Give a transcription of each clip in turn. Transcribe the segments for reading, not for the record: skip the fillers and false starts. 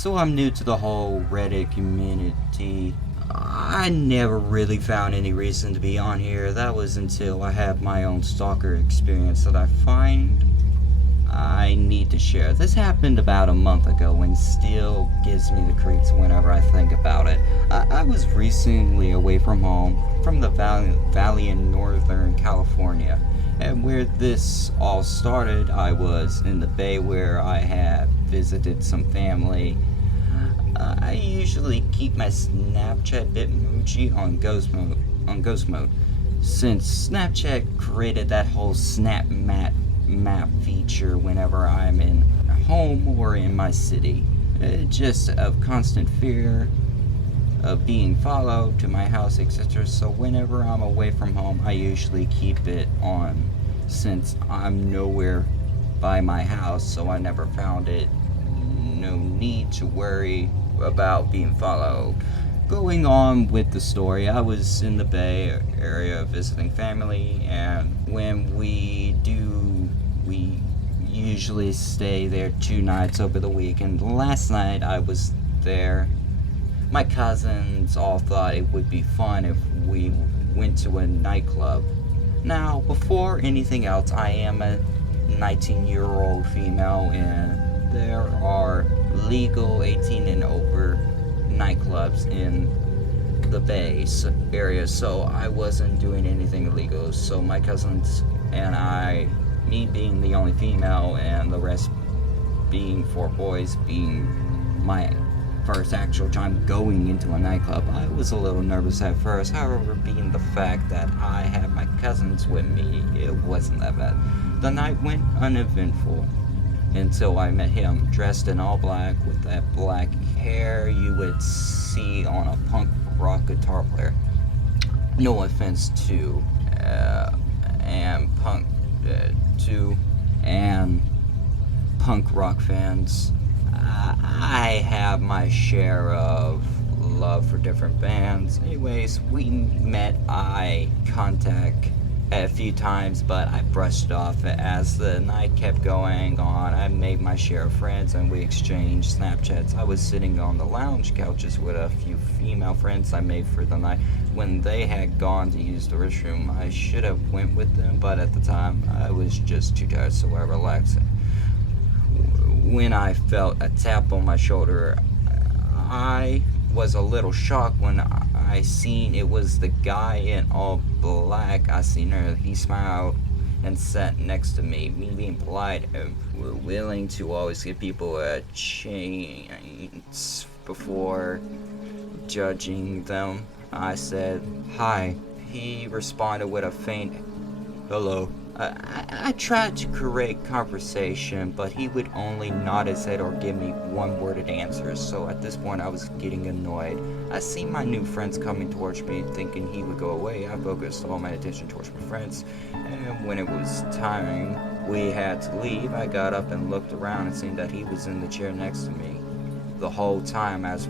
So I'm new to the whole Reddit community. I never really found any reason to be on here. That was until I had my own stalker experience that I find I need to share. This happened about a month ago and still gives me the creeps whenever I think about it. I was recently away from home, from the valley in Northern California. And where this all started, I was in the Bay where I had visited some family. I usually keep my Snapchat Bitmoji on ghost mode, since Snapchat created that whole Snap map feature whenever I'm in home or in my city. Just of constant fear of being followed to my house, etc. So whenever I'm away from home, I usually keep it on, since I'm nowhere by my house, so I never found it no need to worry about being followed. Going on with the story, I was in the Bay Area visiting family, and when we usually stay there 2 nights over the week. And last night I was there. My cousins all thought it would be fun if we went to a nightclub. Now, before anything else, I am a 19-year-old female, and there are legal 18 and over nightclubs in the Bay area, so I wasn't doing anything illegal. So my cousins and I, me being the only female and the rest being 4 boys, being my first actual time going into a nightclub, I was a little nervous at first. However, being the fact that I had my cousins with me, it wasn't that bad. The night went uneventful until I met him, dressed in all black with that black hair you would see on a punk rock guitar player. No offense to and punk to and punk rock fans. I have my share of love for different bands. Anyways, we met eye contact a few times, but I brushed off as the night kept going on. I made my share of friends and we exchanged Snapchats. I was sitting on the lounge couches with a few female friends I made for the night. When they had gone to use the restroom, I should have went with them, but at the time I was just too tired, so I relaxed. When I felt a tap on my shoulder, I was a little shocked when I seen it was the guy in all black. I seen her. He smiled and sat next to me. Me being polite and willing to always give people a chance before judging them, I said, "Hi." He responded with a faint hello. I tried to create conversation, but he would only nod his head or give me one-worded answers, so at this point I was getting annoyed. I seen my new friends coming towards me, thinking he would go away. I focused all my attention towards my friends, and when it was time we had to leave, I got up and looked around and seen that he was in the chair next to me the whole time as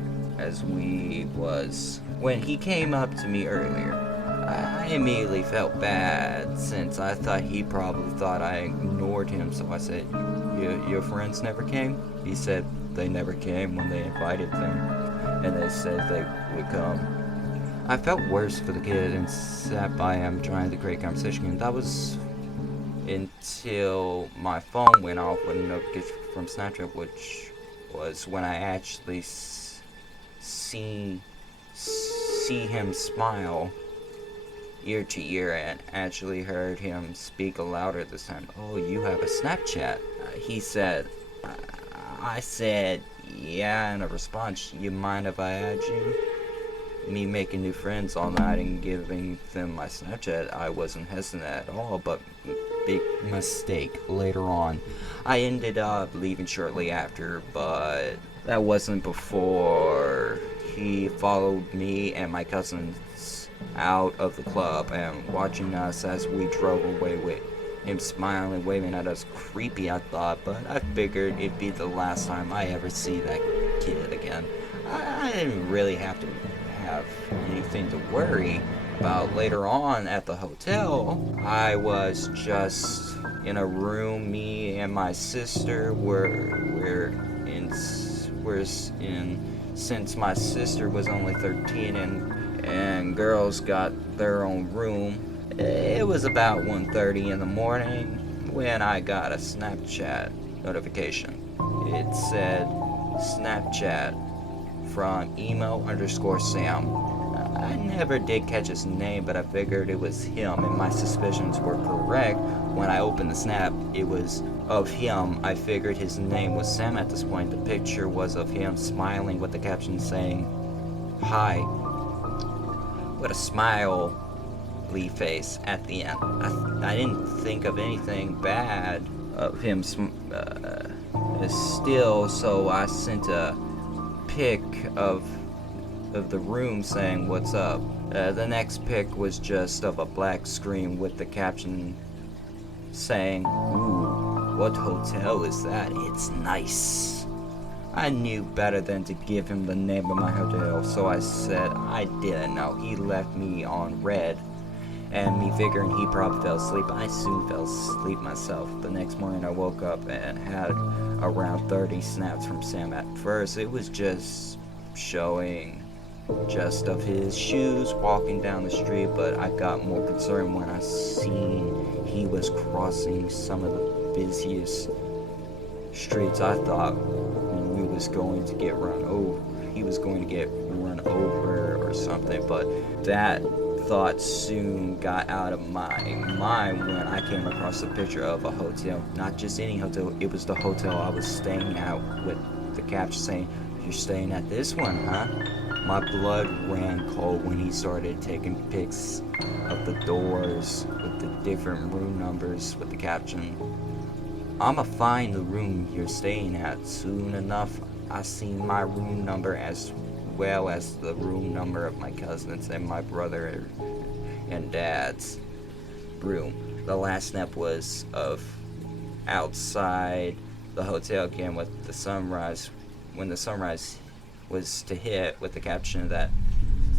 we was. When he came up to me earlier, I immediately felt bad, since I thought he probably thought I ignored him, so I said, your friends never came?" He said they never came when they invited them, and they said they would come. I felt worse for the kid and sat by him trying to create conversation, and that was until my phone went off with a notification from Snapchat, which was when I actually see him smile ear to ear and actually heard him speak louder this time. "Oh, you have a Snapchat?" He said. I said, "Yeah," in a response, "You mind if I add you?" Me making new friends all night and giving them my Snapchat, I wasn't hesitant at all, but big mistake later on. I ended up leaving shortly after, but that wasn't before he followed me and my cousins out of the club and watching us as we drove away with him smiling, waving at us. Creepy, I thought, but I figured it'd be the last time I ever see that kid again. I didn't really have to have anything to worry about later on at the hotel. I was just in a room. Me and my sister were whereas since my sister was only 13 and girls got their own room, it was about 1:30 in the morning when I got a Snapchat notification. It said, Snapchat from emo_Sam. I never did catch his name, but I figured it was him, and my suspicions were correct. When I opened the snap, it was of him. I figured his name was Sam at this point. The picture was of him smiling with the caption saying, "Hi," with a smiley face at the end. I didn't think of anything bad of him still, so I sent a pic of the room saying, "What's up?" The next pic was just of a black screen with the caption saying, "Ooh, what hotel is that? It's nice." I knew better than to give him the name of my hotel, so I said I didn't know. He left me on red, and me figuring he probably fell asleep, I soon fell asleep myself. The next morning I woke up and had around 30 snaps from Sam. At first it was just showing just of his shoes walking down the street, but I got more concerned when I seen he was crossing some of the busiest streets. I thought he was going to get run over or something, but that thought soon got out of my mind when I came across a picture of a hotel. Not just any hotel, it was the hotel I was staying at, with the caption saying, "You're staying at this one, huh?" My blood ran cold when he started taking pics of the doors with the different room numbers with the caption, "I'ma find the room you're staying at." Soon enough, I seen my room number as well as the room number of my cousins and my brother and dad's room. The last snap was of outside the hotel again with the sunrise, when the sunrise was to hit, with the caption that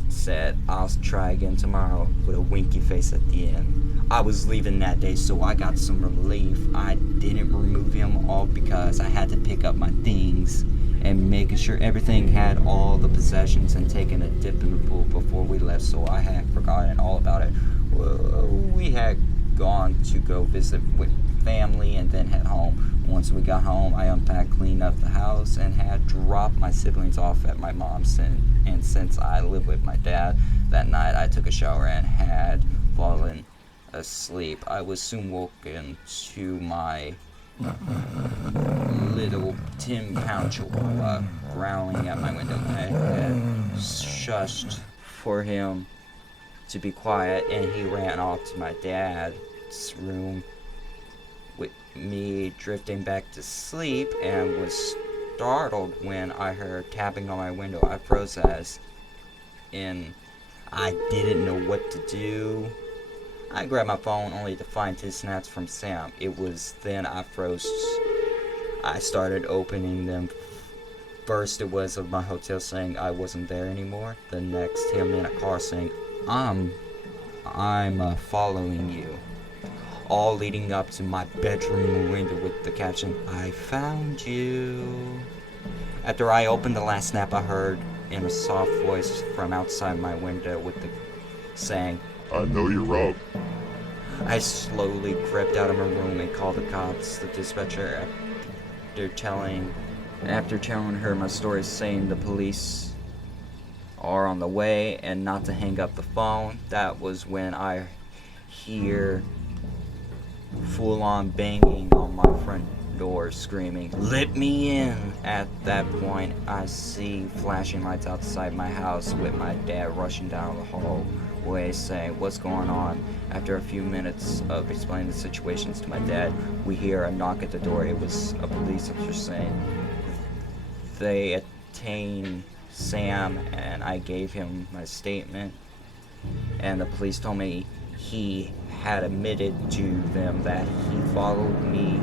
said, "I'll try again tomorrow," with a winky face at the end. I was leaving that day, so I got some relief. I didn't remove him all because I had to pick up my things and making sure everything had all the possessions and taking a dip in the pool before we left, so I had forgotten all about it. We had gone to go visit with family and then head home. Once we got home, I unpacked, cleaned up the house, and had dropped my siblings off at my mom's. And since I live with my dad, that night I took a shower and had fallen asleep. I was soon woken to my little 10-pound chihuahua growling at my window. I had shushed for him to be quiet, and he ran off to my dad's room with me drifting back to sleep, and was startled when I heard tapping on my window. I froze as in I didn't know what to do. I grabbed my phone only to find 2 snaps from Sam. It was then I froze. I started opening them. First it was of my hotel saying I wasn't there anymore. The next him in a car saying, I'm following you. All leading up to my bedroom window with the caption, "I found you." After I opened the last snap, I heard in a soft voice from outside my window with the saying, "I know you're wrong." I slowly crept out of my room and called the cops. The dispatcher, after telling her my story, saying the police are on the way and not to hang up the phone, that was when I hear full-on banging on my front door, screaming, "Let me in!" At that point, I see flashing lights outside my house with my dad rushing down the hallway saying, "What's going on?" After a few minutes of explaining the situations to my dad, we hear a knock at the door. It was a police officer saying they attained Sam, and I gave him my statement, and the police told me he had admitted to them that he followed me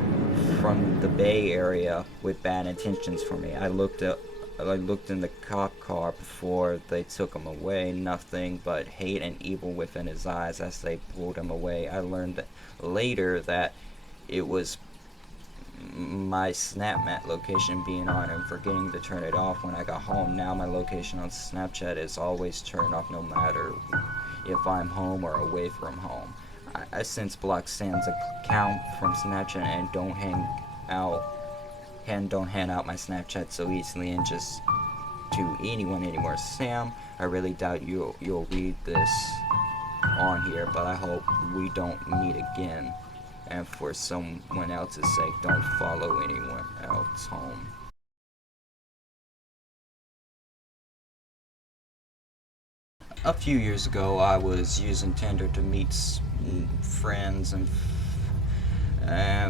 from the Bay Area with bad intentions for me. I looked in the cop car before they took him away. Nothing but hate and evil within his eyes as they pulled him away. I learned that later that it was my SnapMap location being on and forgetting to turn it off when I got home. Now my location on Snapchat is always turned off no matter if I'm home or away from home. I since blocked Sam's account from Snapchat and don't hand out my Snapchat so easily and just to anyone anymore. Sam, I really doubt you'll read this on here, but I hope we don't meet again. And for someone else's sake, don't follow anyone else home. A few years ago, I was using Tinder to meet friends and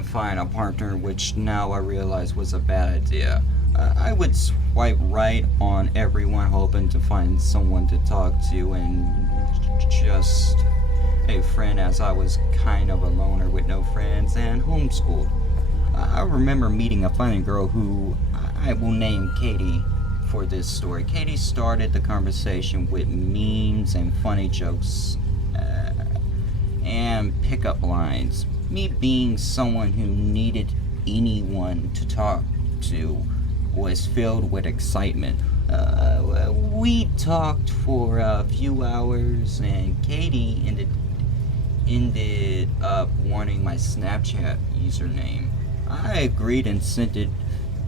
find a partner, which now I realize was a bad idea. I would swipe right on everyone, hoping to find someone to talk to and just a friend, as I was kind of a loner with no friends and homeschooled. I remember meeting a funny girl who I will name Katie for this story. Katie started the conversation with memes and funny jokes and pickup lines. Me being someone who needed anyone to talk to was filled with excitement. We talked for a few hours, and Katie ended up wanting my Snapchat username. I agreed and sent it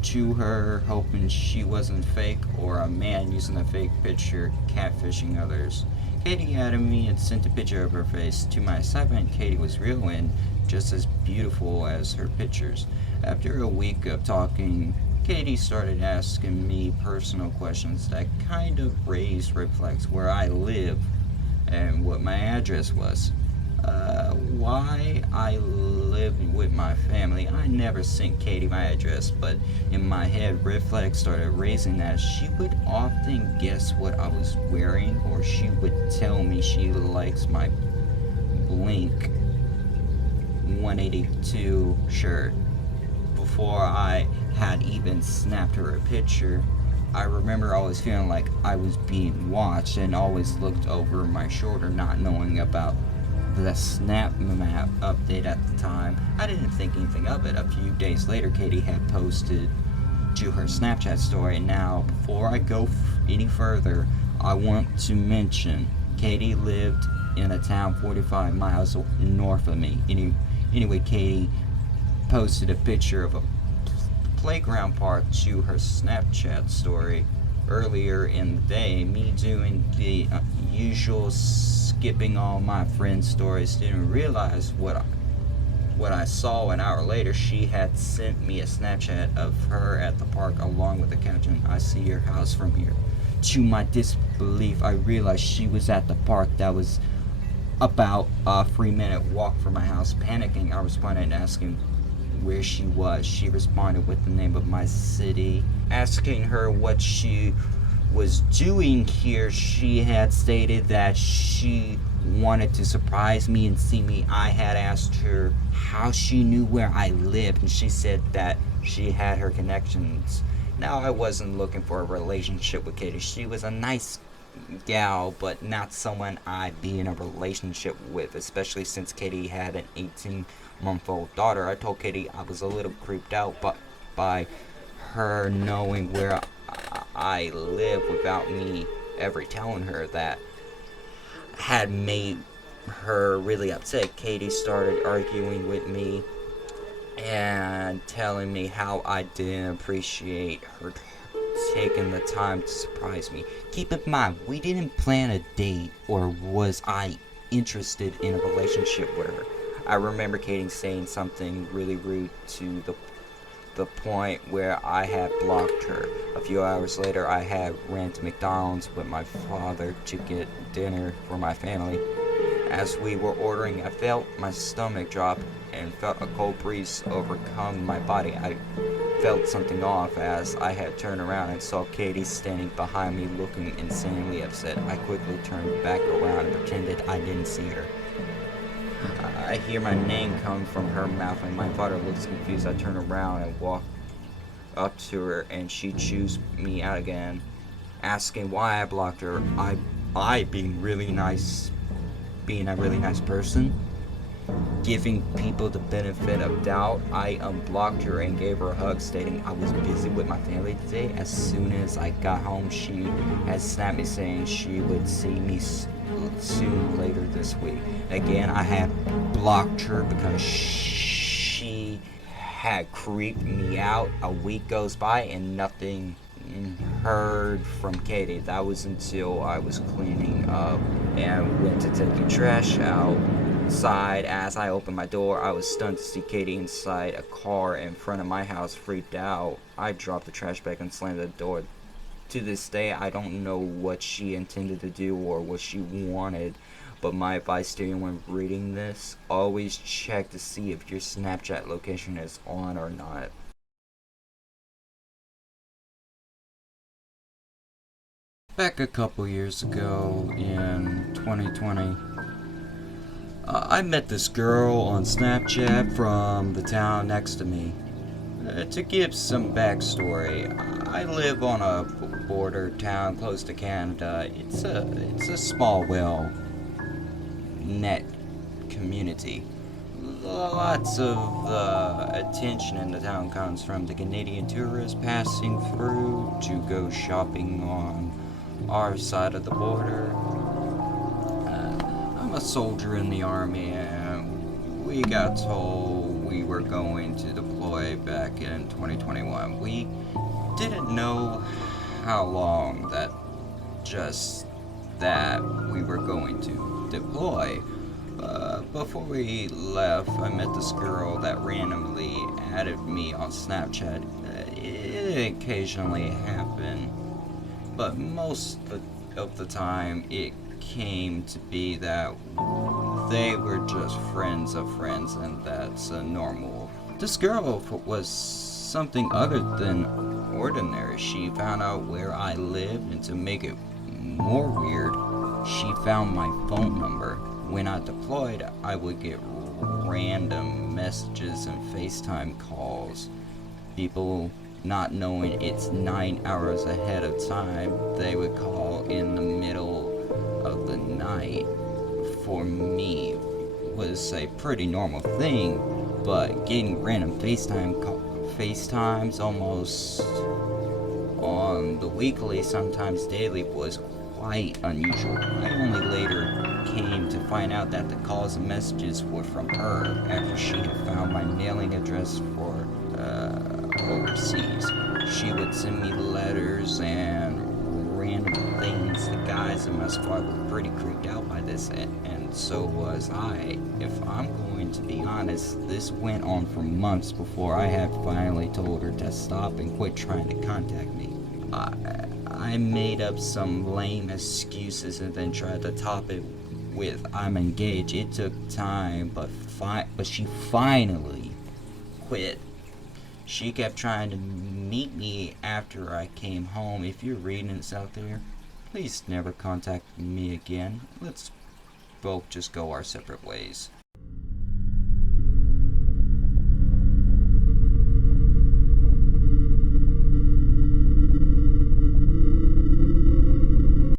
to her, hoping she wasn't fake or a man using a fake picture catfishing others. Katie added me and sent a picture of her face. To my excitement, Katie was real and just as beautiful as her pictures. After a week of talking, Katie started asking me personal questions that kind of raised red flags: where I live and what my address was. Why I lived with my family. I never sent Katie my address, but in my head, red flags started raising as she would often guess what I was wearing, or she would tell me she likes my Blink 182 shirt. Before I had even snapped her a picture, I remember always feeling like I was being watched and always looked over my shoulder, not knowing about the Snap Map update at the time. I didn't think anything of it. A few days later, Katie had posted to her Snapchat story. Now, before I go any further, I want to mention Katie lived in a town 45 miles north of me. Anyway, Katie posted a picture of a playground park to her Snapchat story earlier in the day. Me doing the usual skipping all my friends' stories, didn't realize what I saw. An hour later, she had sent me a Snapchat of her at the park along with the caption, "I see your house from here." To my disbelief, I realized she was at the park that was about a 3-minute walk from my house. Panicking, I responded asking where she was. She responded with the name of my city. Asking her what she was doing here, she had stated that she wanted to surprise me and see me. I had asked her how she knew where I lived, and she said that she had her connections. Now, I wasn't looking for a relationship with Katie. She was a nice gal, but not someone I'd be in a relationship with, especially since Katie had an 18-month-old daughter. I told Katie I was a little creeped out by her knowing where I live without me ever telling her. That had made her really upset. Katie started arguing with me and telling me how I didn't appreciate her taking the time to surprise me. Keep in mind, we didn't plan a date, or was I interested in a relationship with her. I remember Katie saying something really rude to the point where I had blocked her. A few hours later, I had ran to McDonald's with my father to get dinner for my family. As we were ordering, I felt my stomach drop and felt a cold breeze overcome my body. I felt something off as I had turned around and saw Katie standing behind me looking insanely upset. I quickly turned back around and pretended I didn't see her. I hear my name come from her mouth and my father looks confused. I turn around and walk up to her and she chews me out again, asking why I blocked her. I being a really nice person. Giving people the benefit of doubt, I unblocked her and gave her a hug, stating I was busy with my family today. As soon as I got home, she had snapped me saying she would see me soon later this week. Again, I had blocked her because she had creeped me out. A week goes by and nothing heard from Katie. That was until I was cleaning up and went to take the trash outside. As I opened my door, I was stunned to see Katie inside a car in front of my house. Freaked out, I dropped the trash bag and slammed the door. To this day, I don't know what she intended to do or what she wanted, but my advice to anyone reading this, always check to see if your Snapchat location is on or not. Back a couple years ago in 2020, I met this girl on Snapchat from the town next to me. To give some backstory, I live on a border town close to Canada. It's a small, well net community. Lots of attention in the town comes from the Canadian tourists passing through to go shopping on our side of the border. I'm a soldier in the army, and we got told we were going to deploy back in 2021. We didn't know how long just that we were going to deploy. Before we left, I met this girl that randomly added me on Snapchat. It occasionally happened, but most of the time it came to be that they were just friends of friends, and that's normal. This girl was something other than ordinary. She found out where I lived, and to make it more weird, she found my phone number. When I deployed, I would get random messages and FaceTime calls. People, not knowing it's 9 hours ahead of time, they would call in the middle of the night. For me, was a pretty normal thing, but getting random FaceTimes almost on the weekly, sometimes daily, was quite unusual. I only later came to find out that the calls and messages were from her after she had found my mailing address for overseas. She would send me letters and random things. The guys in my squad were pretty creeped out by this, and so was I. If I'm going to be honest, this went on for months before I had finally told her to stop and quit trying to contact me. I made up some lame excuses and then tried to top it with I'm engaged. It took time, but she finally quit. She kept trying to meet me after I came home. If you're reading this out there, please never contact me again. Let's both just go our separate ways.